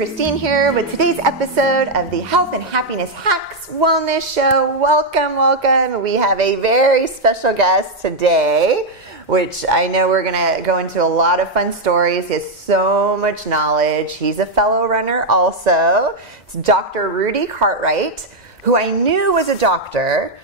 Christine here with today's episode of the Health and Happiness Hacks Wellness Show. Welcome, welcome. We have a very special guest today, which I know we're going to go into a lot of fun stories. He has so much knowledge. He's a fellow runner also. It's Dr. Rudy Cartwright, who I knew was a doctor.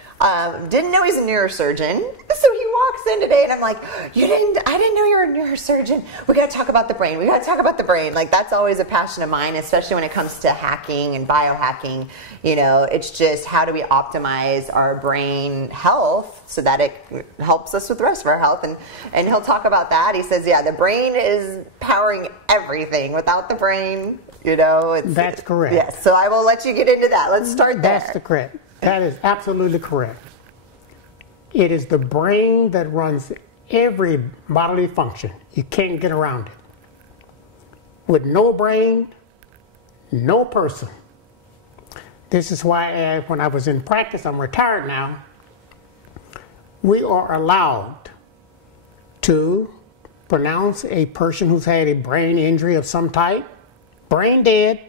Didn't know he's a neurosurgeon. So he walks in today and I'm like, I didn't know you were a neurosurgeon. We got to talk about the brain. We got to talk about the brain. Like, that's always a passion of mine, especially when it comes to hacking and biohacking. You know, it's just how do we optimize our brain health so that it helps us with the rest of our health. And he'll talk about that. He says, yeah, the brain is powering everything. Without the brain, you know. That's correct. Yes. So I will let you get into that. Let's start there. That's correct. That is absolutely correct. It is the brain that runs every bodily function. You can't get around it. With no brain, no person. This is why when I was in practice, I'm retired now, we are allowed to pronounce a person who's had a brain injury of some type, brain dead,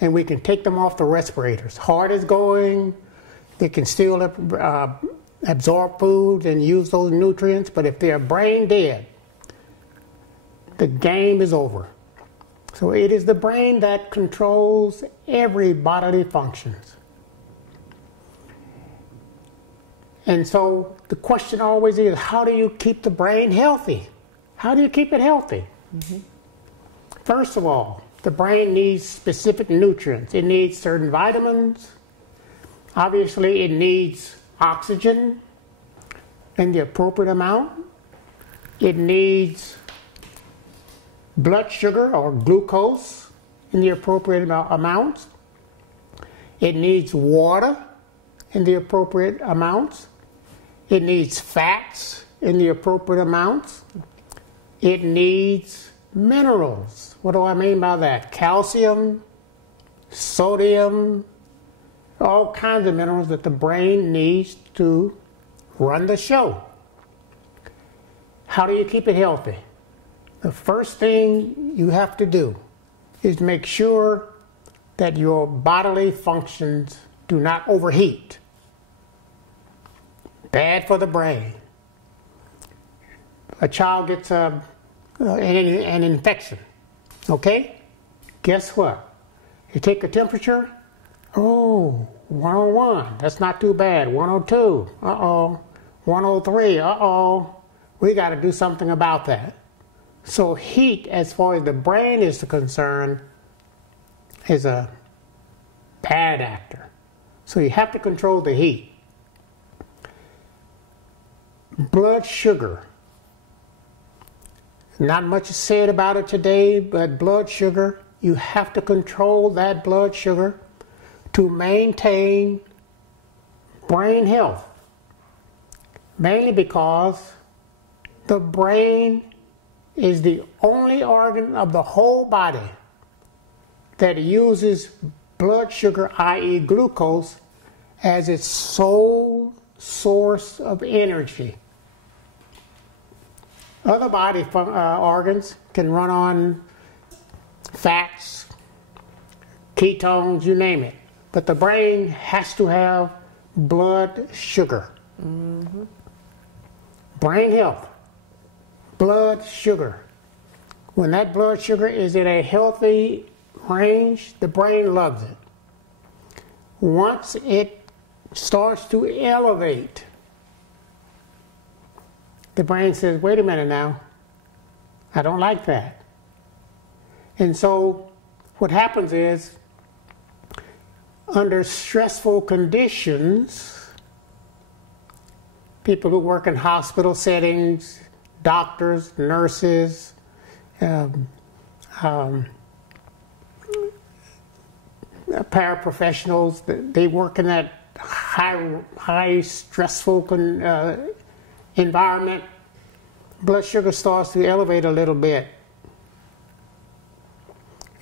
and we can take them off the respirators. Heart is going, they can still absorb food and use those nutrients, but if they're brain dead, the game is over. So it is the brain that controls every bodily functions. And so the question always is, how do you keep the brain healthy? How do you keep it healthy? Mm-hmm. First of all, the brain needs specific nutrients. It needs certain vitamins. Obviously, it needs oxygen in the appropriate amount. It needs blood sugar or glucose in the appropriate amounts. It needs water in the appropriate amounts. It needs fats in the appropriate amounts. It needs minerals. What do I mean by that? Calcium, sodium, all kinds of minerals that the brain needs to run the show. How do you keep it healthy? The first thing you have to do is make sure that your bodily functions do not overheat. Bad for the brain. A child gets an infection. Okay? Guess what? You take a temperature. Oh, 101. That's not too bad. 102. Uh-oh. 103. Uh-oh. We got to do something about that. So heat, as far as the brain is concerned, is a bad actor. So you have to control the heat. Blood sugar. Not much is said about it today, but blood sugar, you have to control that blood sugar to maintain brain health. Mainly because the brain is the only organ of the whole body that uses blood sugar, i.e. glucose, as its sole source of energy. Other body organs can run on fats, ketones, you name it. But the brain has to have blood sugar. Mm-hmm. Brain health, blood sugar. When that blood sugar is in a healthy range, the brain loves it. Once it starts to elevate, the brain says, wait a minute now, I don't like that. And so what happens is, under stressful conditions, people who work in hospital settings, doctors, nurses, paraprofessionals, they work in that high stressful environment, blood sugar starts to elevate a little bit.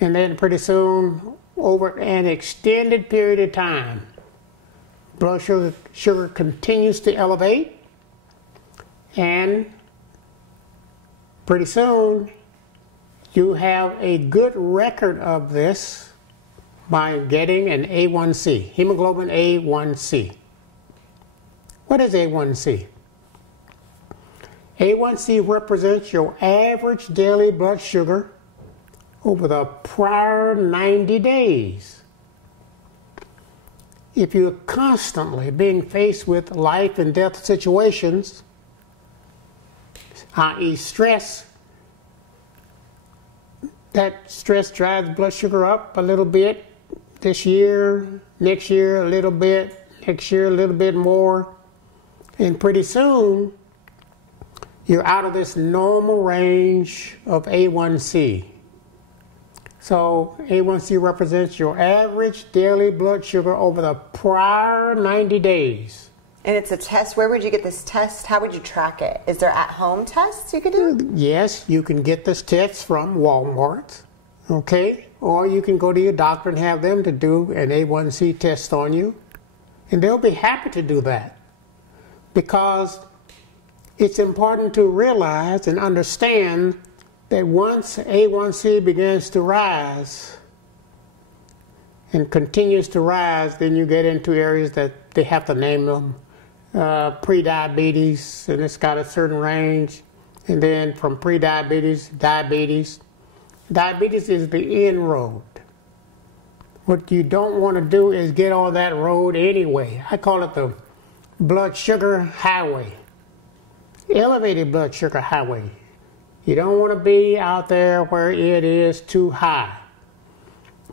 And then pretty soon, over an extended period of time, blood sugar continues to elevate, and pretty soon you have a good record of this by getting an A1C, hemoglobin A1C. What is A1C? A1C represents your average daily blood sugar over the prior 90 days. If you're constantly being faced with life and death situations, i.e. stress, that stress drives blood sugar up a little bit this year, next year a little bit, next year a little bit more, and pretty soon you're out of this normal range of A1C. So A1C represents your average daily blood sugar over the prior 90 days. And it's a test. Where would you get this test? How would you track it? Is there at-home tests you could do? Yes, you can get this test from Walmart, okay? Or you can go to your doctor and have them to do an A1C test on you. And they'll be happy to do that. Because it's important to realize and understand that once A1C begins to rise and continues to rise, then you get into areas that they have to name them. Pre-diabetes, and it's got a certain range. And then from pre-diabetes, diabetes. Diabetes is the end road. What you don't want to do is get on that road anyway. I call it the blood sugar highway. Elevated blood sugar highway. You don't want to be out there where it is too high.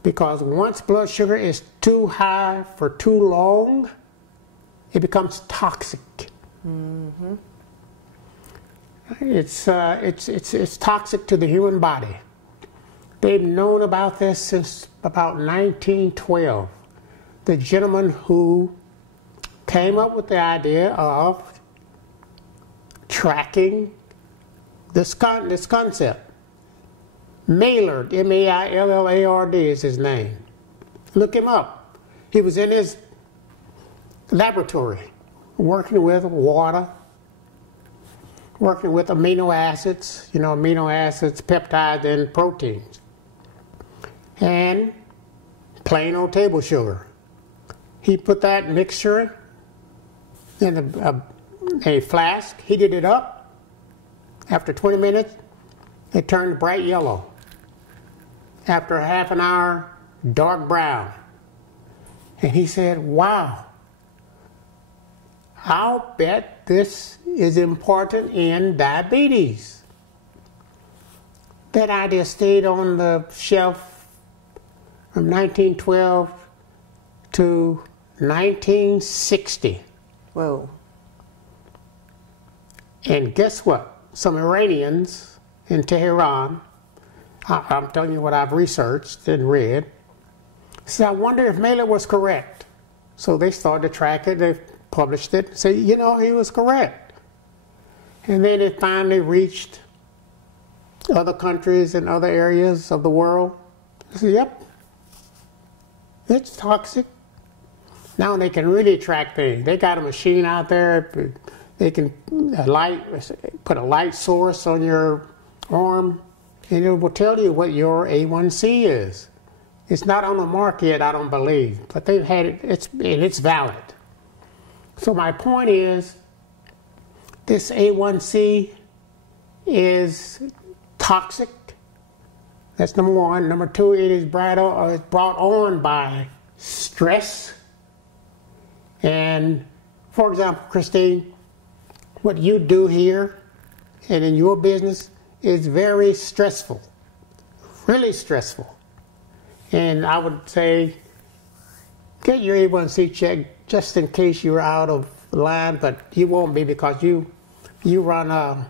Because once blood sugar is too high for too long, it becomes toxic. Mm-hmm. It's toxic to the human body. They've known about this since about 1912. The gentleman who came up with the idea of tracking this concept. Maillard, M-A-I-L-L-A-R-D is his name. Look him up. He was in his laboratory working with water, working with amino acids, peptides, and proteins, and plain old table sugar. He put that mixture in a flask, heated it up. After 20 minutes, it turned bright yellow. After a half an hour, dark brown. And he said, wow, I'll bet this is important in diabetes. That idea stayed on the shelf from 1912 to 1960. Whoa. And guess what? Some Iranians in Tehran, I'm telling you what I've researched and read, said, I wonder if Maillard was correct. So they started to track it, they published it, say, he was correct. And then it finally reached other countries and other areas of the world. I said, yep, it's toxic. Now they can really track things. They got a machine out there. They can put a light source on your arm, and it will tell you what your A1C is. It's not on the market yet, I don't believe, but they've had it, it's valid. So my point is, this A1C is toxic. That's number one. Number two, it is brought on by stress. And for example, Christine, what you do here and in your business is very stressful, really stressful. And I would say, get your A1C checked just in case you're out of line, but you won't be because you run a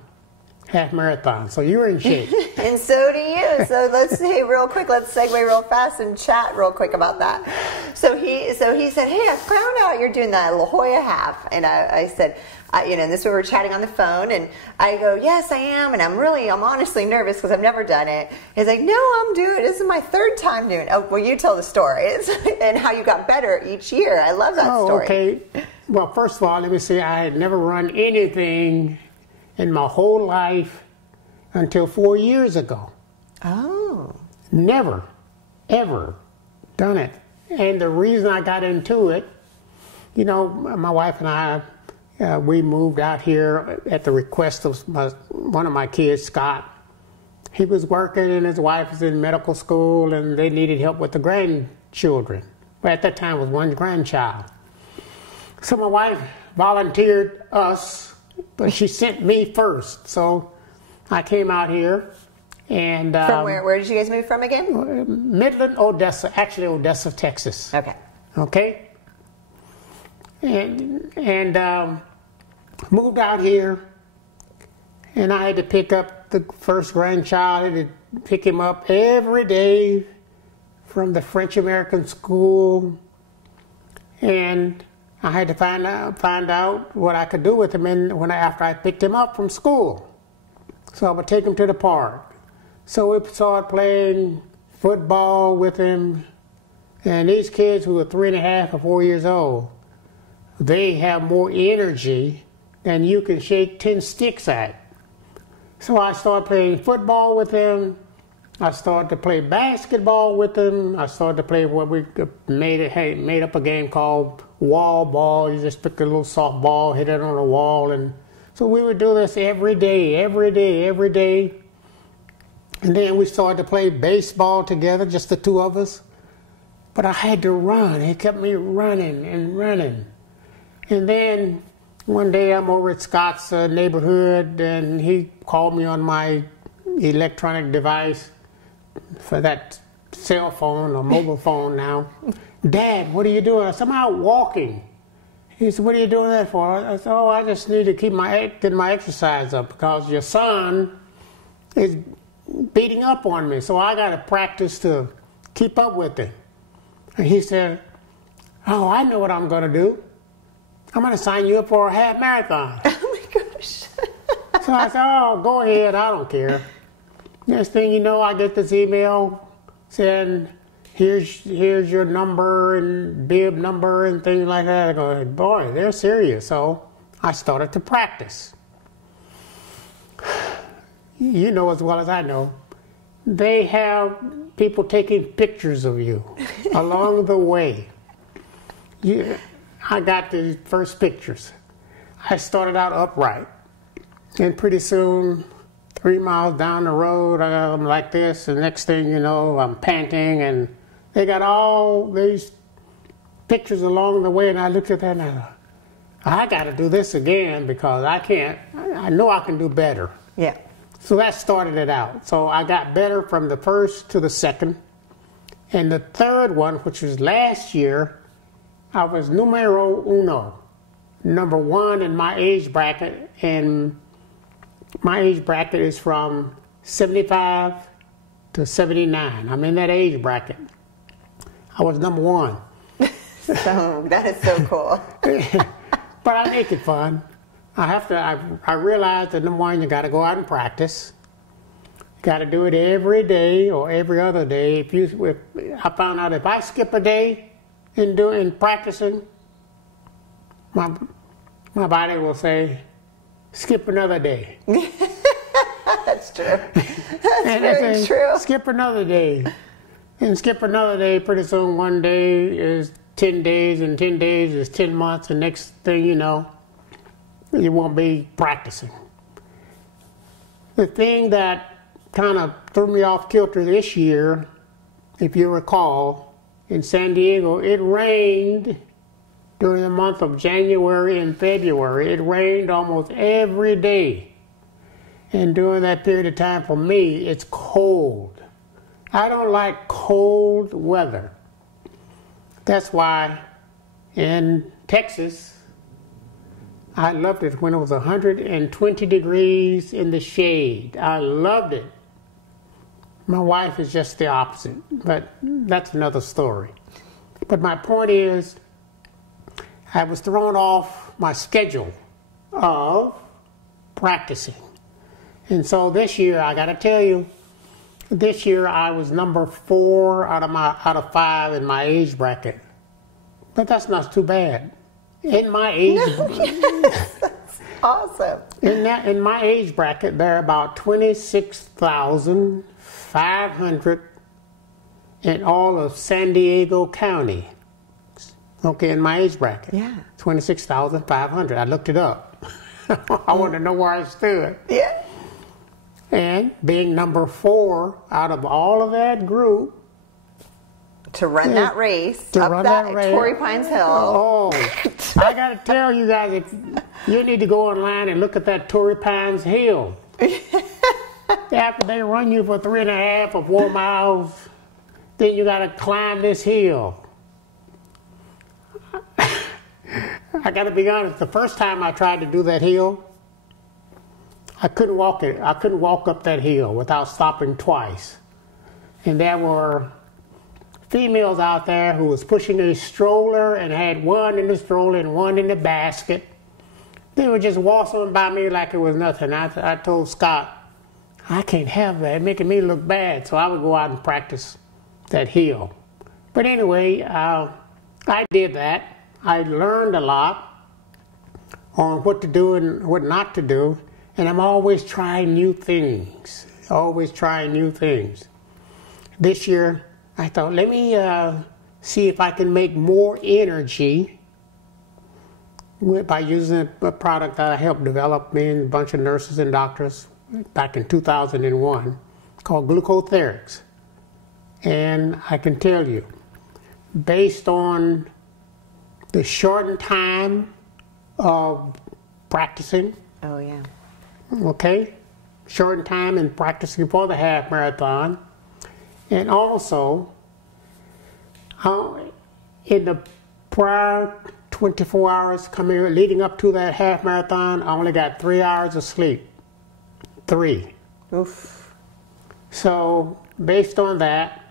half marathon, so you're in shape. And so do you. So let's segue real fast and chat real quick about that. So he said, hey, I found out you're doing that La Jolla half. And I said, and this we were chatting on the phone, and I go, yes, I am, and I'm honestly nervous because I've never done it. He's like, no, I'm doing it. This is my third time doing it. Oh, well, you tell the story and how you got better each year. I love that story. Okay. Well, first of all, let me say I had never run anything in my whole life until 4 years ago. Oh. Never, ever done it. And the reason I got into it, you know, my wife and I, we moved out here at the request of one of my kids, Scott. He was working and his wife was in medical school and they needed help with the grandchildren. But at that time it was one grandchild. So my wife volunteered us, but she sent me first. So I came out here. And from where did you guys move from again? Midland, Odessa, actually Odessa, Texas. Okay. Okay. And moved out here, and I had to pick up the first grandchild. I had to pick him up every day from the French American school, and I had to find out what I could do with him after I picked him up from school. So I would take him to the park. So we started playing football with him, and these kids who were 3.5 or 4 years old, they have more energy than you can shake 10 sticks at. So I started playing football with him. I started to play basketball with him. I started to play what we made up a game called wall ball. You just pick a little soft ball, hit it on a wall, and so we would do this every day. And then we started to play baseball together, just the two of us. But I had to run. He kept me running and running. And then one day I'm over at Scott's neighborhood, and he called me on my electronic device for that cell phone or mobile phone now. Dad, what are you doing? I said, I'm out walking. He said, what are you doing that for? I said, oh, I just need to get my exercise up because your son is beating up on me, so I got to practice to keep up with him. And he said, oh, I know what I'm going to do. I'm going to sign you up for a half marathon. Oh my gosh. So I said, oh, go ahead, I don't care. Next thing you know, I get this email saying, here's your number and bib number and things like that. I go, boy, they're serious. So I started to practice. You know as well as I know, they have people taking pictures of you along the way. I got the first pictures. I started out upright, and pretty soon, 3 miles down the road, I'm like this, and next thing you know, I'm panting, and they got all these pictures along the way, and I looked at that and I thought, I got to do this again because I know I can do better. Yeah. So that started it out. So I got better from the first to the second. And the third one, which was last year, I was numero uno, number one in my age bracket. And my age bracket is from 75 to 79. I'm in that age bracket. I was number one. So that is so cool. But I make it fun. I realized that number one, you got to go out and practice. You got to do it every day or every other day. I found out if I skip a day in practicing, my body will say, skip another day. That's true. That's very true. Skip another day. And skip another day, pretty soon one day is 10 days, and 10 days is 10 months, and next thing you know, you won't be practicing. The thing that kind of threw me off kilter this year, if you recall, in San Diego, it rained during the month of January and February. It rained almost every day. And during that period of time, for me, it's cold. I don't like cold weather. That's why in Texas, I loved it when it was 120 degrees in the shade. I loved it. My wife is just the opposite, but that's another story. But my point is, I was thrown off my schedule of practicing. And so this year, I got to tell you, this year I was number 4 out of 5 in my age bracket. But that's not too bad. In my age, yes, that's awesome. In my age bracket, there are about 26,000 500 in all of San Diego County. Okay, in my age bracket. Yeah. 26,500. I looked it up. I wanted to know where I stood. Yeah. And being number 4 out of all of that group. To run that race. To up run that that race. Torrey Pines Hill. Oh, I got to tell you guys, if you need to go online and look at that Torrey Pines Hill. After they run you for 3.5 or 4 miles, then you got to climb this hill. I got to be honest, the first time I tried to do that hill, I couldn't walk it. I couldn't walk up that hill without stopping twice. And there were females out there who was pushing a stroller and had one in the stroller and one in the basket. They were just waltzing by me like it was nothing. I told Scott, I can't have that, making me look bad. So I would go out and practice that hill. But anyway, I did that. I learned a lot on what to do and what not to do. And I'm always trying new things. Always trying new things. This year, I thought, let me see if I can make more energy by using a product that I helped develop, me and a bunch of nurses and doctors back in 2001, called Glucotherix. And I can tell you, based on the shortened time of practicing, Oh, yeah. okay, shortened time in practicing for the half marathon, and also in the prior 24 hours leading up to that half marathon, I only got 3 hours of sleep. 3. Oof. So based on that,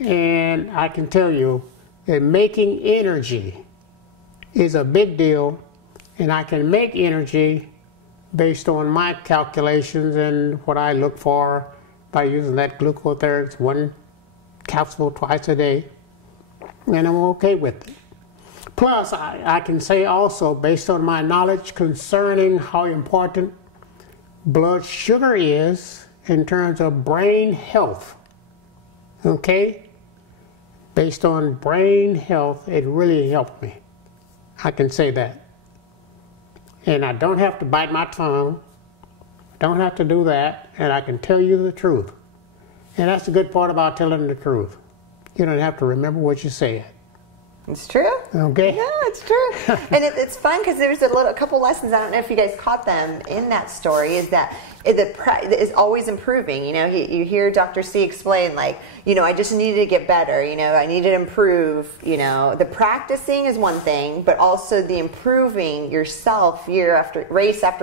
and I can tell you that making energy is a big deal, and I can make energy based on my calculations and what I look for by using that Glucotherix, 1 capsule twice a day, and I'm okay with it. Plus, I can say also, based on my knowledge concerning how important blood sugar is in terms of brain health, okay? Based on brain health, it really helped me. I can say that. And I don't have to bite my tongue. Don't have to do that, and I can tell you the truth. And that's the good part about telling the truth. You don't have to remember what you said. It's true. Okay. Yeah, it's true. And it's fun because there's a couple lessons. I don't know if you guys caught them in that story. Is that is always improving. You know, you hear Dr. C explain, like, you know, I just needed to get better. You know, I needed to improve. You know, the practicing is one thing, but also the improving yourself after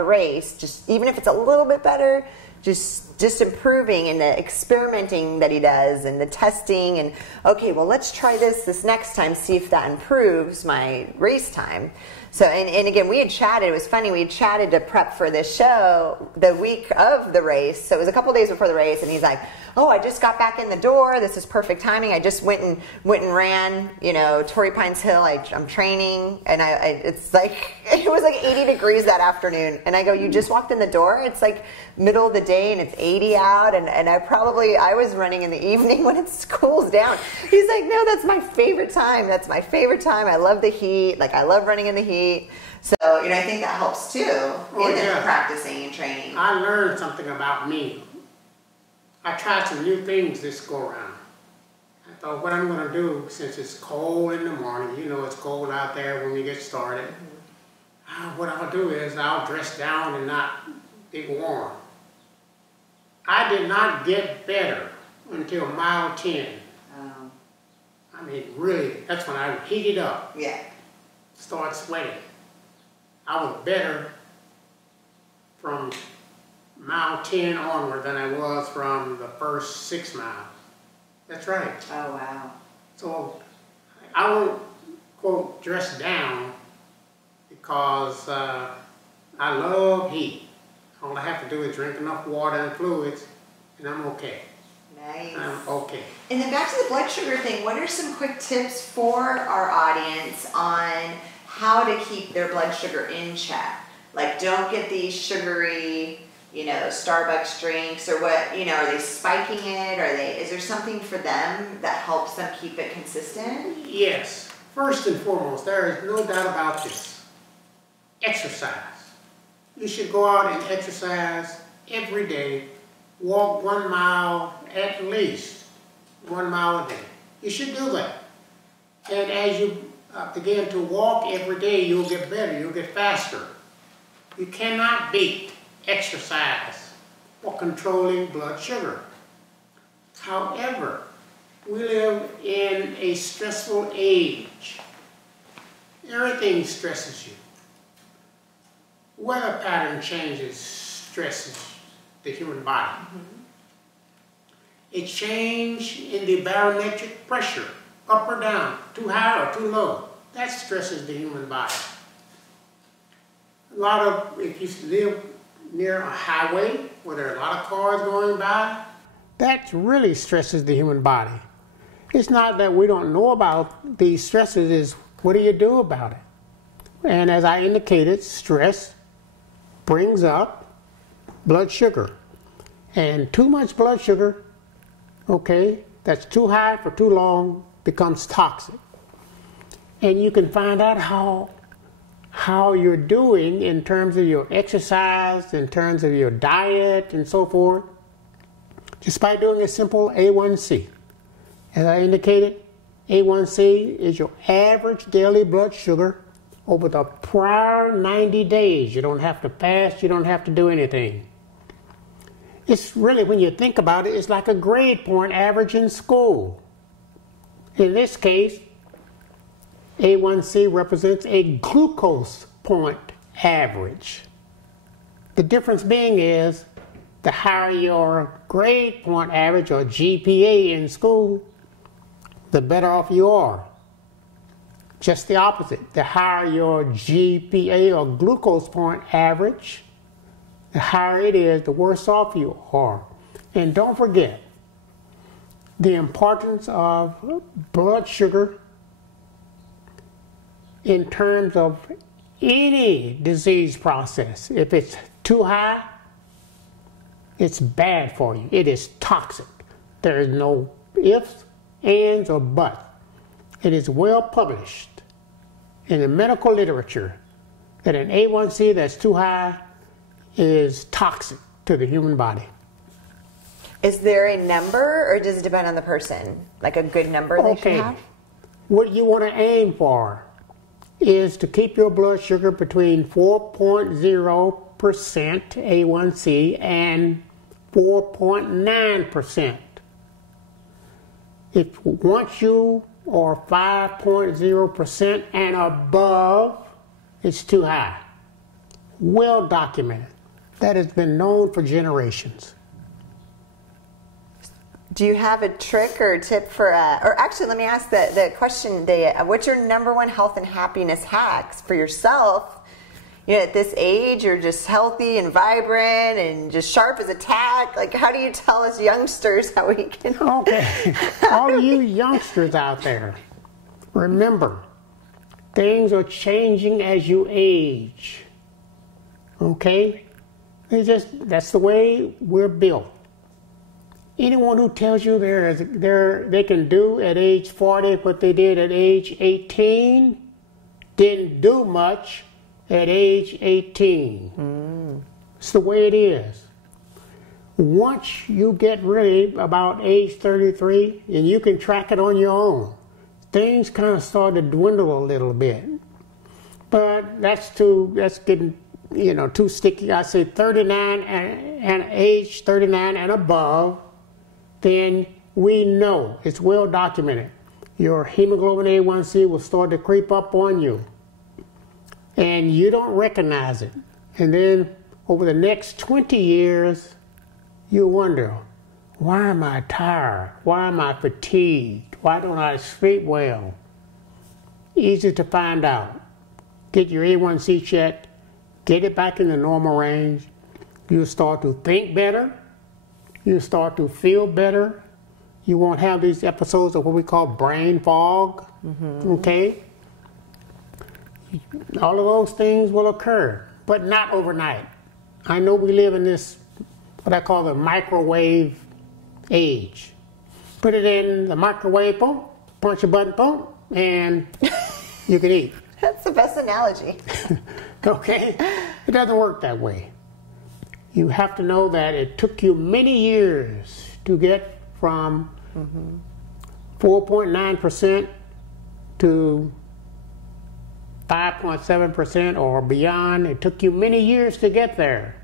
race, just even if it's a little bit better. Just improving, and the experimenting that he does, and the testing, and okay, well, let's try this next time, see if that improves my race time. So, and again, we had chatted. It was funny. We had chatted to prep for this show the week of the race. So it was a couple days before the race, and he's like, "Oh, I just got back in the door. This is perfect timing. I just went and ran, you know, Torrey Pines Hill. I'm training, and it's like it was like 80 degrees that afternoon. And I go, you just walked in the door. It's like middle of the day, and it's 80 out. And I was running in the evening when it cools down. He's like, no, that's my favorite time. That's my favorite time. I love the heat. Like I love running in the heat. So, you know, I think that helps too in practicing and training. I learned something about me. I tried some new things this go around. I thought, what I'm going to do, since it's cold in the morning, you know it's cold out there when we get started, what I'll do is I'll dress down and not be warm. I did not get better until mile 10. I mean, really, that's when I heated up. Yeah. Start sweating. I was better from mile 10 onward than I was from the first 6 miles. That's right. Oh, wow. So I won't, quote, dress down because I love heat. All I have to do is drink enough water and fluids, and I'm okay. Nice. I'm okay. And then back to the blood sugar thing, what are some quick tips for our audience on how to keep their blood sugar in check? Like, don't get these sugary Starbucks drinks or what, are they spiking it? Is there something for them that helps them keep it consistent? Yes. First and foremost, there is no doubt about this. Exercise. You should go out and exercise every day. Walk 1 mile, at least 1 mile a day. You should do that. And as you begin to walk every day, you'll get better, you'll get faster. You cannot beat exercise for controlling blood sugar. However, we live in a stressful age. Everything stresses you. Weather pattern changes stresses the human body. A change in the barometric pressure, up or down, too high or too low, that stresses the human body. If you live near a highway where there are a lot of cars going by, that really stresses the human body. It's not that we don't know about these stresses, it's what do you do about it? And as I indicated, stress brings up blood sugar. And too much blood sugar, that's too high for too long, becomes toxic. And you can find out how you're doing in terms of your exercise, in terms of your diet, and so forth, just by doing a simple A1C. As I indicated, A1C is your average daily blood sugar over the prior 90 days. You don't have to fast, you don't have to do anything. It's really, when you think about it, it's like a grade point average in school. In this case, A1C represents a glucose point average. The difference being is, the higher your grade point average or GPA in school, the better off you are. Just the opposite. The higher your GPA or glucose point average, the higher it is, the worse off you are. And don't forget the importance of blood sugar in terms of any disease process. If it's too high, it's bad for you. It is toxic. There is no ifs, ands, or buts. It is well published in the medical literature that an A1C that's too high is toxic to the human body. Is there a number, or does it depend on the person? Like a good number they should have? What you want to aim for is to keep your blood sugar between 4.0% A1C and 4.9%. If once you are 5.0% and above, it's too high. Well documented. That has been known for generations. Do you have a trick or a tip for, or actually let me ask the question, what's your number one health and happiness hacks for yourself? At this age, you're just healthy and vibrant and just sharp as a tack. Like, how do you tell us youngsters how we can... Okay, all of you youngsters out there, remember, things are changing as you age. Okay? That's the way we're built. Anyone who tells you they can do at age 40 what they did at age 18 didn't do much at age 18. It's the way it is. Once you get really about age 33, and you can track it on your own, things kind of start to dwindle a little bit. But that's getting too sticky. I say 39 and age 39 and above, then we know, it's well documented, your hemoglobin A1C will start to creep up on you. And you don't recognize it. And then over the next 20 years, you wonder, why am I tired? Why am I fatigued? Why don't I sleep well? Easy to find out. Get your A1C checked, get it back in the normal range. You'll start to think better. You'll start to feel better. You won't have these episodes of what we call brain fog. Okay? All of those things will occur, but not overnight. I know we live in this what I call the microwave age. Put it in the microwave, boom, punch a button, boom, and you can eat. That's the best analogy. Okay? It doesn't work that way. You have to know that it took you many years to get from 4.9% to 5.7% or beyond. It took you many years to get there.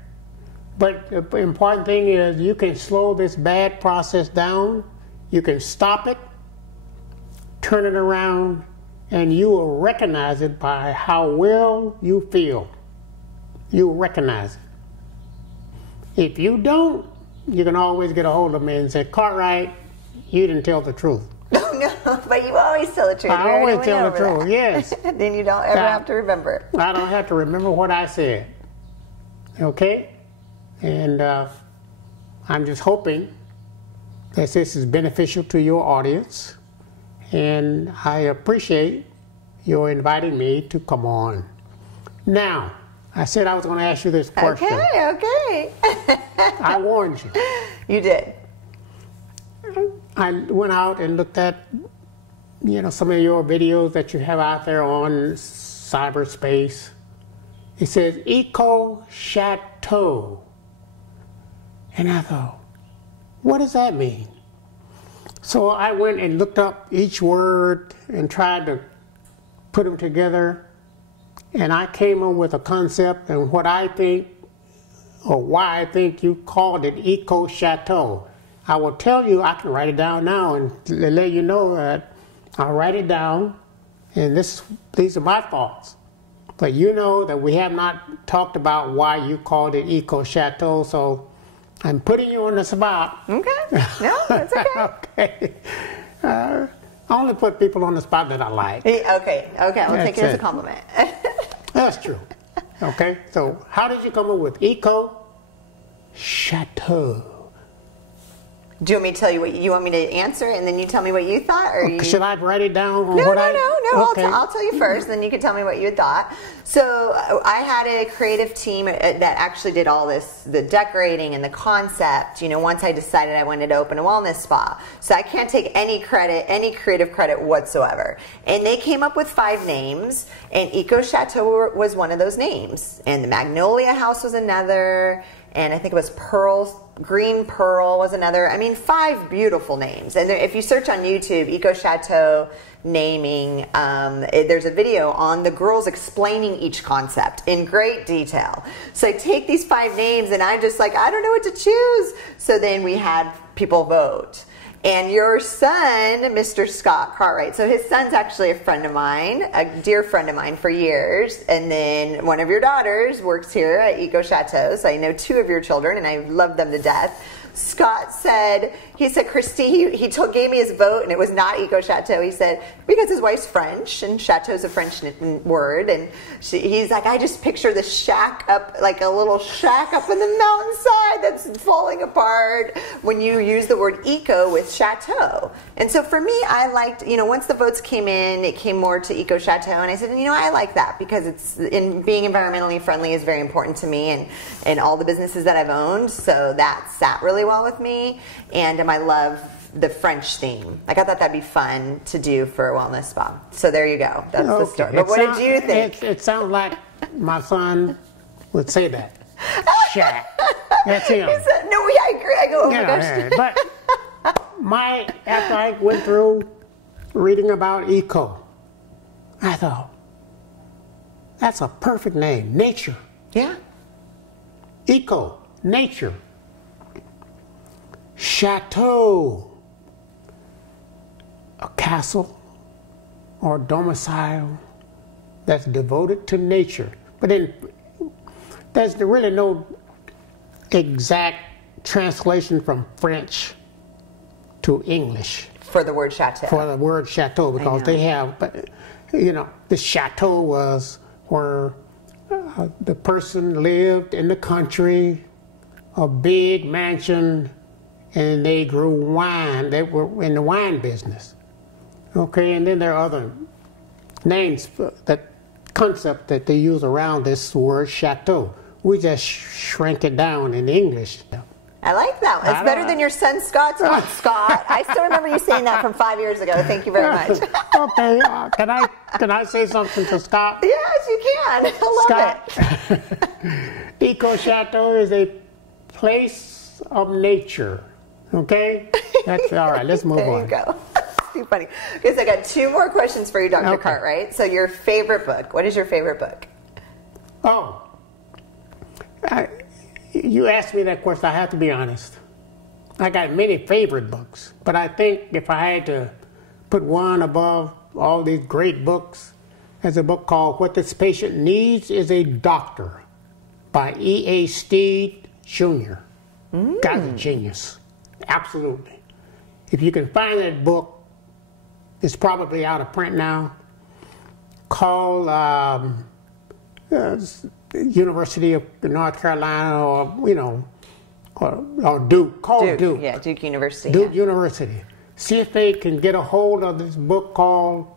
But the important thing is you can slow this bad process down. You can stop it, turn it around, and you will recognize it by how well you feel. You will recognize it. If you don't, you can always get a hold of me and say, Cartwright, you didn't tell the truth. No, but you always tell the truth. I always tell the truth, yes. Then you don't ever have to remember. I don't have to remember what I said. Okay? And I'm just hoping that this is beneficial to your audience. And I appreciate your inviting me to come on. Now, I said I was going to ask you this question. Okay. I warned you. You did. I went out and looked at, some of your videos that you have out there on cyberspace. It says Eco Chateau. And I thought, what does that mean? So I went and looked up each word and tried to put them together. And I came up with a concept and what I think, or why I think you called it Eco Chateau. I will tell you, I can write it down now and let you know that I'll write it down, and these are my thoughts. But you know that we have not talked about why you called it Eco Chateau, so I'm putting you on the spot. Okay. No, that's okay. Okay. I only put people on the spot that I like. Okay. I'll take it as a compliment. That's true. Okay, so how did you come up with Eco Chateau? Do you want me to tell you what you want me to answer, and then you tell me what you thought, or should I write it down? No. Okay. I'll tell you first, then you can tell me what you thought. So I had a creative team that actually did all this, the decorating and the concept. Once I decided I wanted to open a wellness spa, so I can't take any credit, any creative credit whatsoever. And they came up with 5 names, and Eco Chateau was one of those names, and the Magnolia House was another. And I think it was Green Pearl was another. 5 beautiful names. And if you search on YouTube, Eco Chateau naming, there's a video on the girls explaining each concept in great detail. So I take these 5 names and I'm just like, I don't know what to choose. So then we had people vote. And your son, Mr. Scott Cartwright, so his son's actually a friend of mine, a dear friend of mine for years. And then one of your daughters works here at Eco Chateau, so I know 2 of your children, and I love them to death. Scott said, Christy, he gave me his vote, and it was not Eco Chateau. He said, because his wife's French, and Chateau's a French word, and he's like, I just picture this shack up, like a little shack up in the mountainside that's falling apart when you use the word eco with Chateau. And so for me, I liked, once the votes came in, it came more to Eco Chateau, and I said, I like that because being environmentally friendly is very important to me and all the businesses that I've owned, so that sat really well with me. And I love the French theme. I thought that'd be fun to do for a wellness spa. So there you go. That's the story. But what did you think? It sounds like my son would say that. Shack. That's him. He said, no, I agree. I go, oh my gosh. Yeah, but after I went through reading about eco, I thought, that's a perfect name. Nature. Yeah. Eco. Nature. Chateau, a castle or domicile that's devoted to nature. But then there's really no exact translation from French to English. For the word chateau. For the word chateau, because they have, the chateau was where the person lived in the country, a big mansion, and they grew wine. They were in the wine business. Okay, and then there are other names, that concept that they use around this word chateau. We just shrank it down in English. I like that. It's better than your son Scott's one, Scott. I still remember you saying that from 5 years ago. Thank you very much. Okay, can I say something to Scott? Yes, you can. I love it. Eco Chateau is a place of nature. Okay? That's all right. Let's move on. There you go. Too funny. Because I got 2 more questions for you, Dr. Cartwright. So your favorite book. What is your favorite book? Oh. You asked me that question. I have to be honest. I got many favorite books, but I think if I had to put one above all these great books, there's a book called What This Patient Needs is a Doctor by E.A. Steed Jr. Guy's a genius. Absolutely. If you can find that book, it's probably out of print now, called University of North Carolina, or Duke. Duke. Yeah, Duke University. Duke University. See if they can get a hold of this book called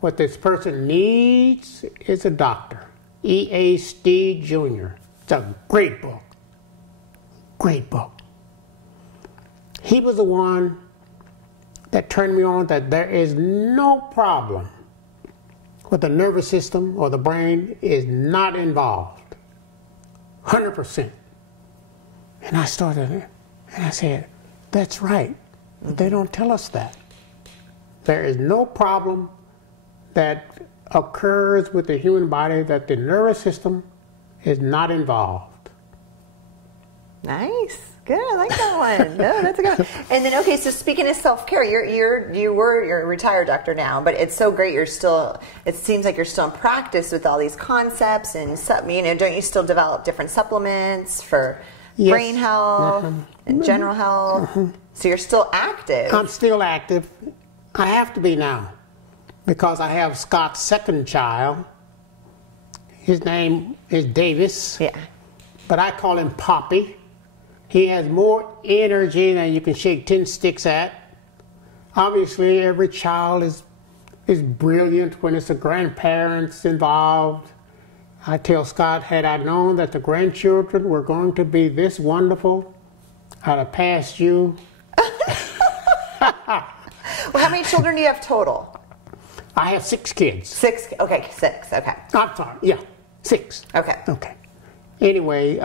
What This Person Needs is a Doctor. E.A. Steed Jr. It's a great book. Great book. He was the one that turned me on that there is no problem with the nervous system or the brain is not involved. 100%. And I started, and I said, that's right. But they don't tell us that. There is no problem that occurs with the human body that the nervous system is not involved. Nice. Good. I like that one. No, that's a good one. And then, okay, so speaking of self-care, you're a retired doctor now, but it's so great it seems like you're still in practice with all these concepts and, don't you still develop different supplements for brain health and general health? So you're still active. I'm still active. I have to be now because I have Scott's second child. His name is Davis. Yeah. But I call him Poppy. He has more energy than you can shake 10 sticks at. Obviously, every child is brilliant when it's the grandparents involved. I tell Scott, had I known that the grandchildren were going to be this wonderful, I'd have passed you. Well, how many children do you have total? I have 6 kids. 6? Okay, 6. Okay. I'm sorry. Yeah, 6. Okay. Okay. Anyway,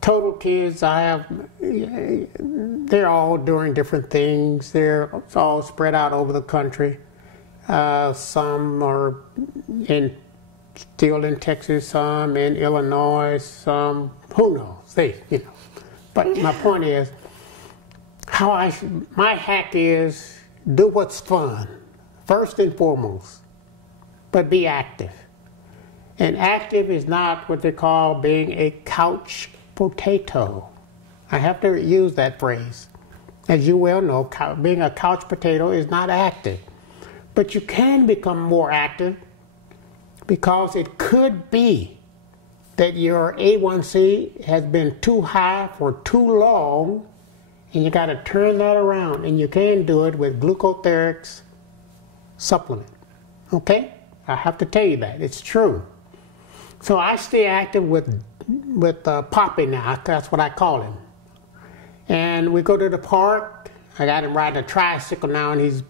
total kids I have, they're all doing different things. They're all spread out over the country. Some are still in Texas, some in Illinois, some, who knows, But my point is, my hack is do what's fun, first and foremost, but be active. And active is not what they call being a couch potato. I have to use that phrase. As you well know, being a couch potato is not active. But you can become more active because it could be that your A1C has been too high for too long and you got to turn that around, and you can do it with glucotherix supplement. Okay? I have to tell you that. It's true. So I stay active with Poppy now. That's what I call him. And we go to the park. I got him riding a tricycle now, and he's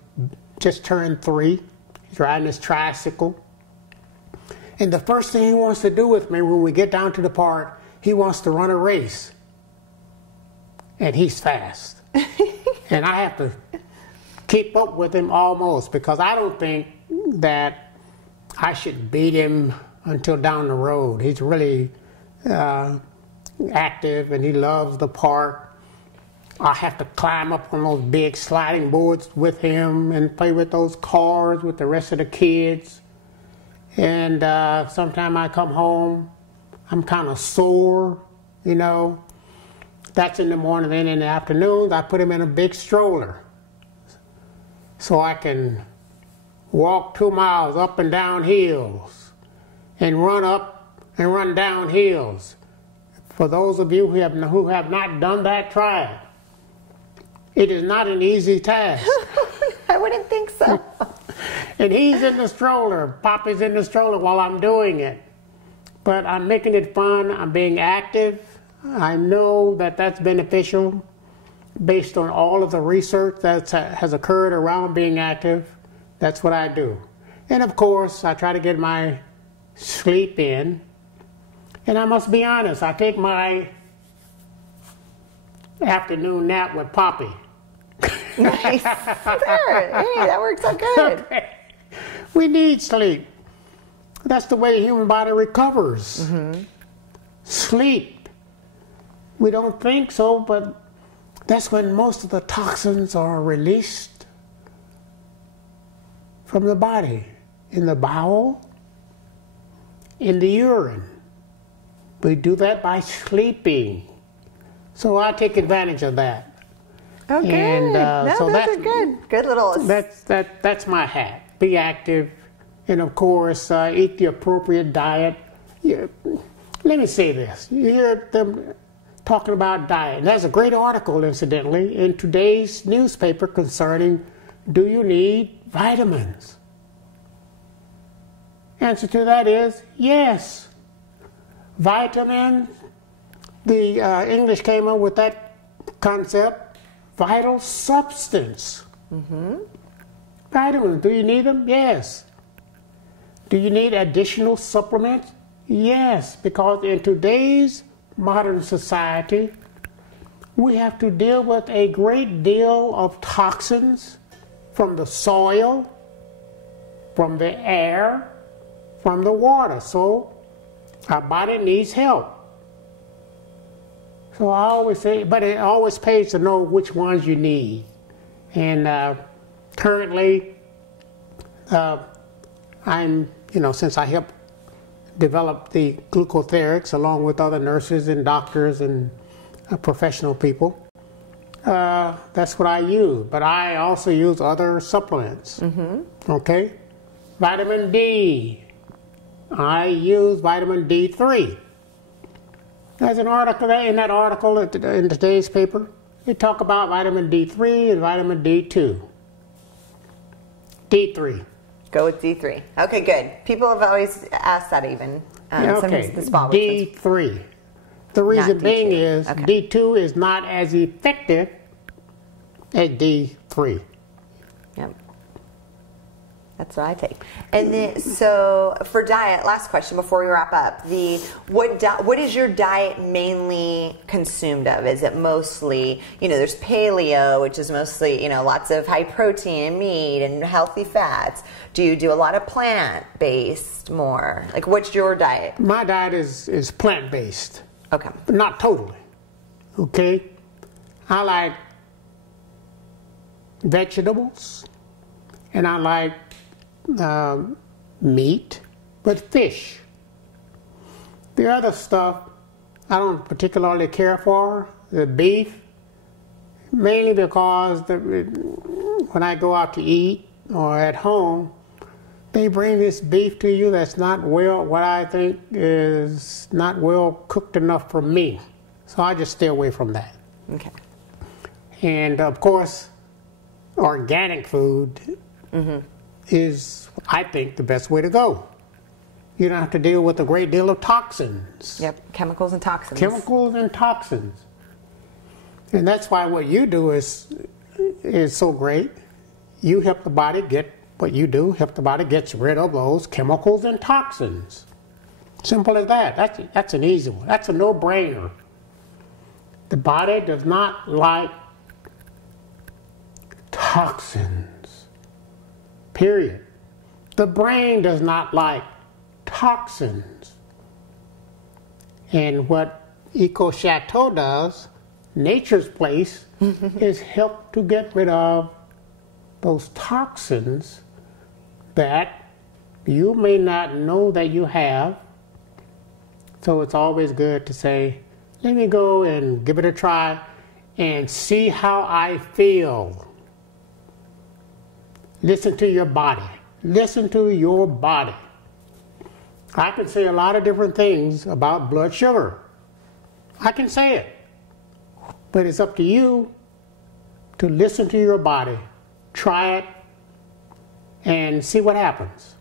just turned 3. He's riding his tricycle. And the first thing he wants to do with me when we get down to the park, he wants to run a race. And he's fast. And I have to keep up with him almost because I don't think that I should beat him until down the road. He's really active and he loves the park. I have to climb up on those big sliding boards with him and play with those cars with the rest of the kids. And sometime I come home, I'm kind of sore, That's in the morning. Then in the afternoons, I put him in a big stroller so I can walk 2 miles up and down hills and run up and run down hills. For those of you who have not done that, try it. It is not an easy task. I wouldn't think so. And he's in the stroller. Poppy's in the stroller while I'm doing it. But I'm making it fun. I'm being active. I know that that's beneficial based on all of the research that has occurred around being active. That's what I do. And of course, I try to get my sleep in. And I must be honest, I take my afternoon nap with Poppy. Nice. There. Hey, that works out good. Okay. We need sleep. That's the way the human body recovers. Sleep. We don't think so, but that's when most of the toxins are released from the body, in the bowel, in the urine. We do that by sleeping. So I take advantage of that. Okay. And no, so those are good. Good little. That's my hack. Be active, and of course, eat the appropriate diet. Let me say this. You hear them talking about diet. And there's a great article, incidentally, in today's newspaper concerning, do you need vitamins? Answer to that is yes. Vitamins, the English came up with that concept, vital substance. Vitamins, do you need them? Yes. Do you need additional supplements? Yes, because in today's modern society, we have to deal with a great deal of toxins from the soil, from the air, from the water. So our body needs help. So I always say, but it always pays to know which ones you need. And currently, I'm, since I helped develop the glucotherics along with other nurses and doctors and professional people, that's what I use. But I also use other supplements. Okay? Vitamin D. I use vitamin D3. There's an article in that article in today's paper. They talk about vitamin D3 and vitamin D2. D3. Go with D3. Okay, good. People have always asked that even. Okay, D3. The reason being is D2 is not as effective as D3. Yep. That's what I take. And then, so for diet, last question before we wrap up. What is your diet mainly consumed of? Is it mostly, there's paleo, which is mostly, lots of high protein, meat, and healthy fats. Do you do a lot of plant-based more? Like, what's your diet? My diet is plant-based. Okay. But not totally. Okay? I like vegetables, and I like meat, but fish. The other stuff I don't particularly care for, the beef, mainly because when I go out to eat or at home, they bring this beef to you that's not what I think is not well cooked enough for me. So I just stay away from that. Okay. And of course, organic food is, I think, the best way to go. You don't have to deal with a great deal of toxins. Yep, chemicals and toxins. Chemicals and toxins. And that's why what you do is so great. You help the body get what you do, help the body get rid of those chemicals and toxins. Simple as that. That's an easy one. That's a no-brainer. The body does not like toxins. Period. The brain does not like toxins. And what Eco Chateau does, nature's place, is help to get rid of those toxins that you may not know that you have. So it's always good to say, let me go and give it a try and see how I feel. Listen to your body. Listen to your body. I can say a lot of different things about blood sugar. I can say it. But it's up to you to listen to your body. Try it and see what happens.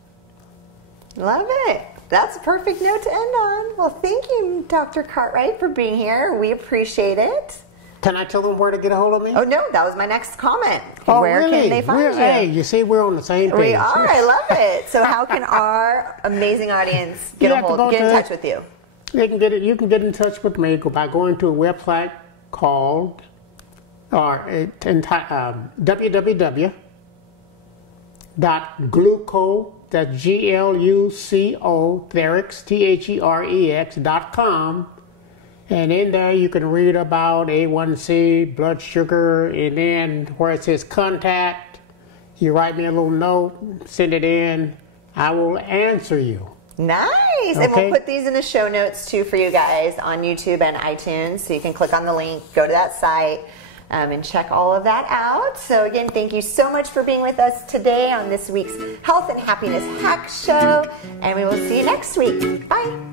Love it. That's a perfect note to end on. Well, thank you, Dr. Cartwright, for being here. We appreciate it. Can I tell them where to get a hold of me? Oh, no, that was my next comment. Oh, where really? can they find you? Hey, you see, we're on the same page. We are. I love it. So how can our amazing audience get in touch with you? You can get in touch with me by going to a website called www.gluco, that's GLUCO, Therex.com. And in there you can read about A1C, blood sugar, and then where it says contact, you write me a little note, send it in, I will answer you. Nice. Okay. And we'll put these in the show notes too for you guys on YouTube and iTunes, so you can click on the link, go to that site, and check all of that out. So again, thank you so much for being with us today on this week's Health and Happiness Hack Show, and we will see you next week. Bye.